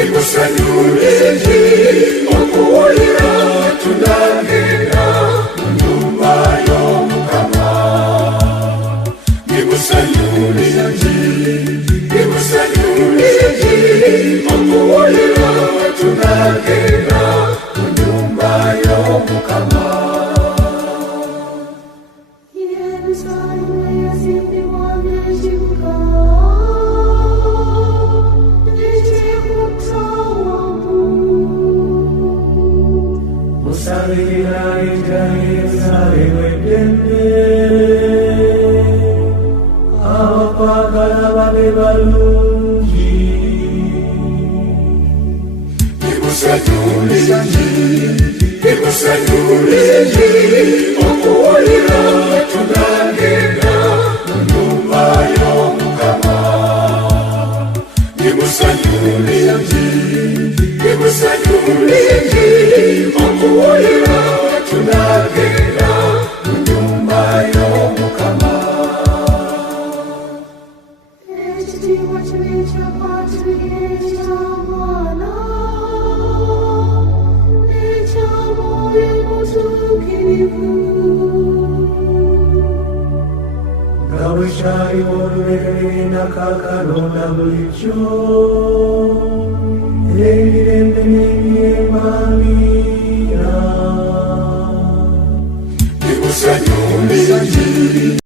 Igusanyuliki okuwulira tunagenda mu nnyumba y'Omukama. Igusanyuliki okuwulira tunagenda mu nnyumba y'Omukama. Musabira Yerusalemu eddembe, abakwagala babe balungi. Igusanyuliki okuwulira tunagenda mu nnyumba y'Omukama. Igusanyuliki okuwulira tunagenda mu nnyumba y'Omukama. Ekitiibwa kibe ky'abaatulira eky'Omwana n'ekya Mwoyo Mutuukirivu, nga bwe kyaliwo olubereberye na kaakano na bulijjo emirembe n'emirembe. Amiina.